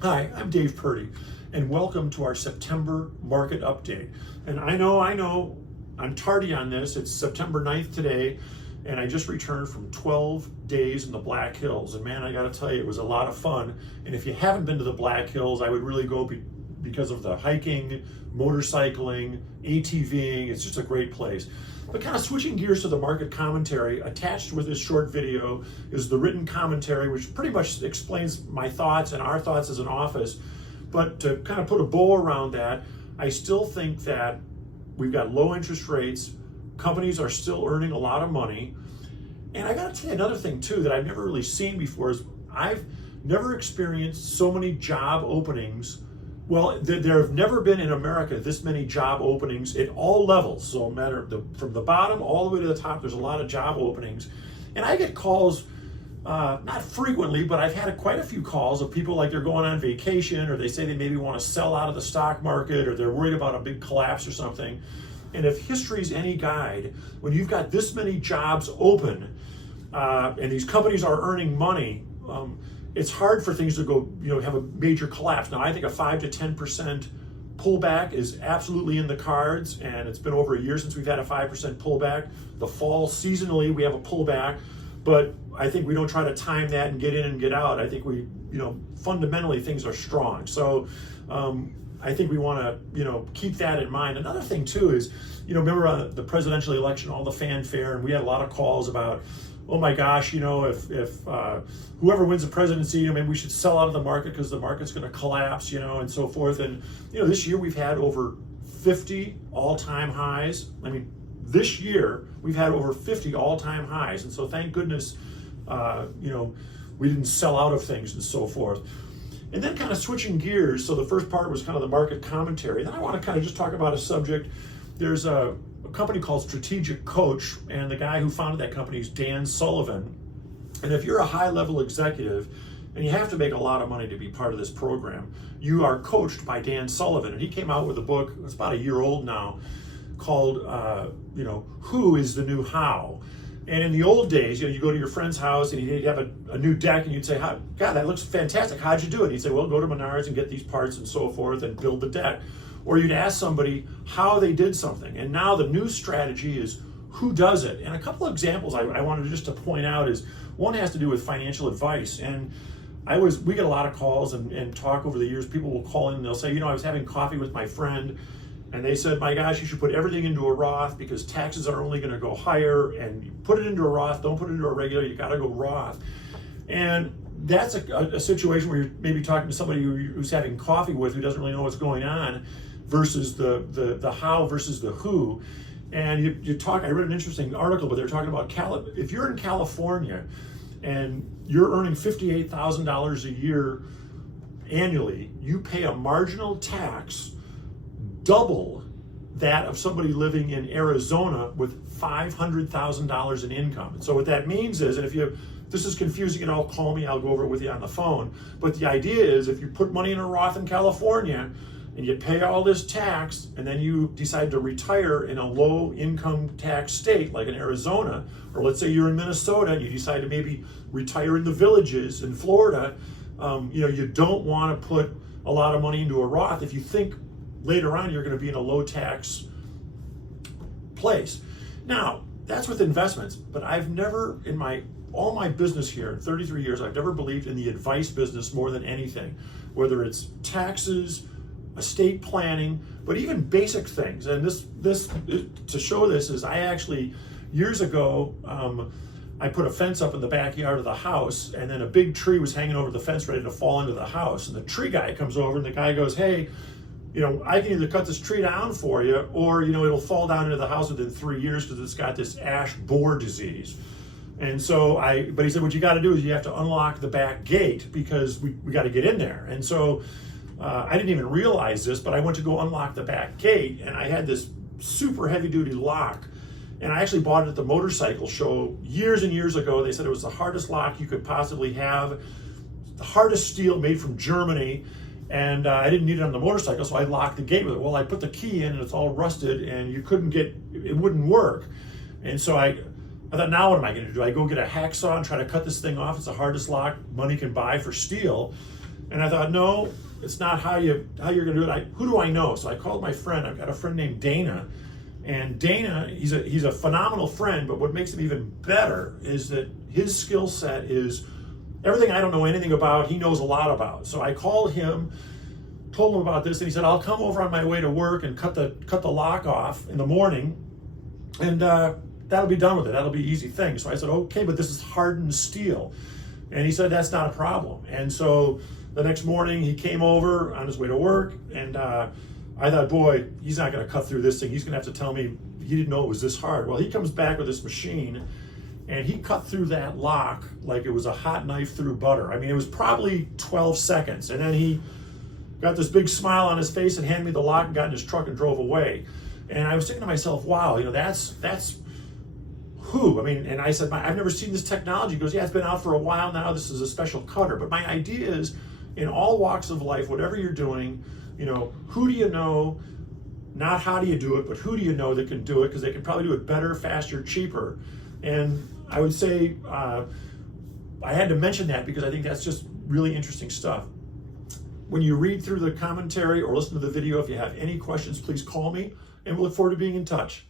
Hi, I'm Dave Purdy, and welcome to our September market update. And I know, I'm tardy on this. It's September 9th today, and I just returned from 12 days in the Black Hills. And man, I gotta tell you, it was a lot of fun. And if you haven't been to the Black Hills, I would really go because of the hiking, motorcycling, ATVing. It's just a great place. But kind of switching gears to the market commentary, attached with this short video is the written commentary, which pretty much explains my thoughts and our thoughts as an office. But to kind of put a bow around that, I still think that we've got low interest rates, companies are still earning a lot of money. And I gotta tell you another thing too that I've never really seen before is I've never experienced so many job openings. Well, there have never been in America this many job openings at all levels. So from the bottom all the way to the top, there's a lot of job openings. And I get calls, not frequently, but I've had quite a few calls of people like they're going on vacation, or they say they maybe want to sell out of the stock market, or they're worried about a big collapse or something. And if history's any guide, when you've got this many jobs open, and these companies are earning money, it's hard for things to go, have a major collapse. Now, I think a 5 to 10% pullback is absolutely in the cards, and it's been over a year since we've had a 5% pullback. The fall, seasonally, we have a pullback, but I think we don't try to time that and get in and get out. I think fundamentally things are strong. So I think we want to, keep that in mind. Another thing too is, remember the presidential election, all the fanfare, and we had a lot of calls about, oh my gosh, if whoever wins the presidency, maybe we should sell out of the market because the market's going to collapse, and so forth. And, this year we've had over 50 all-time highs. I mean, this year we've had over 50 all-time highs. And so thank goodness, we didn't sell out of things and so forth. And then kind of switching gears. So the first part was kind of the market commentary. Then I want to kind of just talk about a subject. There's a company called Strategic Coach, and the guy who founded that company is Dan Sullivan. And if you're a high-level executive, and you have to make a lot of money to be part of this program, you are coached by Dan Sullivan. And he came out with a book, it's about a year old now, called, Who is the New How? And in the old days, you go to your friend's house and he'd have a new deck, and you'd say, God, that looks fantastic. How'd you do it? And he'd say, well, go to Menards and get these parts and so forth and build the deck. Or you'd ask somebody how they did something. And now the new strategy is who does it? And a couple of examples I wanted just to point out is, one has to do with financial advice. And we get a lot of calls and talk over the years. People will call in and they'll say, I was having coffee with my friend, and they said, my gosh, you should put everything into a Roth because taxes are only going to go higher, and you put it into a Roth, don't put it into a regular, you got to go Roth. And that's a situation where you're maybe talking to somebody who's having coffee with who doesn't really know what's going on, versus the how versus the who. And I read an interesting article, but they're talking about if you're in California and you're earning $58,000 a year annually, you pay a marginal tax double that of somebody living in Arizona with $500,000 in income. And so what that means is, and if this is confusing at all, call me, I'll go over it with you on the phone. But the idea is, if you put money in a Roth in California and you pay all this tax, and then you decide to retire in a low income tax state like in Arizona, or let's say you're in Minnesota and you decide to maybe retire in the Villages in Florida, you don't want to put a lot of money into a Roth if you think later on you're going to be in a low tax place. Now, that's with investments, but I've never, in all my business here in 33 years, I've never believed in the advice business more than anything, whether it's taxes, estate planning, but even basic things. And this to show this is, I actually, years ago, I put a fence up in the backyard of the house, and then a big tree was hanging over the fence ready to fall into the house. And the tree guy comes over, and the guy goes, hey, I can either cut this tree down for you, or, it'll fall down into the house within 3 years because it's got this ash borer disease. And so but he said, what you got to do is you have to unlock the back gate because we got to get in there. And so I didn't even realize this, but I went to go unlock the back gate, and I had this super heavy duty lock. And I actually bought it at the motorcycle show years and years ago. They said it was the hardest lock you could possibly have, the hardest steel, made from Germany. And I didn't need it on the motorcycle, so I locked the gate with it. Well, I put the key in and it's all rusted, and it wouldn't work. And so I thought, now what am I going to do? I go get a hacksaw and try to cut this thing off. It's the hardest lock money can buy for steel. And I thought, no, it's not how you're going to do it. Who do I know? So I called my friend. I've got a friend named Dana. And Dana, he's a phenomenal friend, but what makes him even better is that his skill set is everything I don't know anything about, he knows a lot about. So I called him, told him about this, and he said, I'll come over on my way to work and cut the lock off in the morning, and that'll be done with it. That'll be an easy thing. So I said, okay, but this is hardened steel. And he said, that's not a problem. And so the next morning he came over on his way to work, and I thought, boy, he's not going to cut through this thing. He's going to have to tell me he didn't know it was this hard. Well, he comes back with this machine, and he cut through that lock like it was a hot knife through butter. I mean, it was probably 12 seconds. And then he got this big smile on his face and handed me the lock and got in his truck and drove away. And I was thinking to myself, wow, that's who? I mean, and I said, I've never seen this technology. He goes, yeah, it's been out for a while now. This is a special cutter. But my idea is, in all walks of life, whatever you're doing, who do you know? Not how do you do it, but who do you know that can do it? Because they can probably do it better, faster, cheaper. And I would say I had to mention that because I think that's just really interesting stuff. When you read through the commentary or listen to the video, if you have any questions, please call me, and we look forward to being in touch.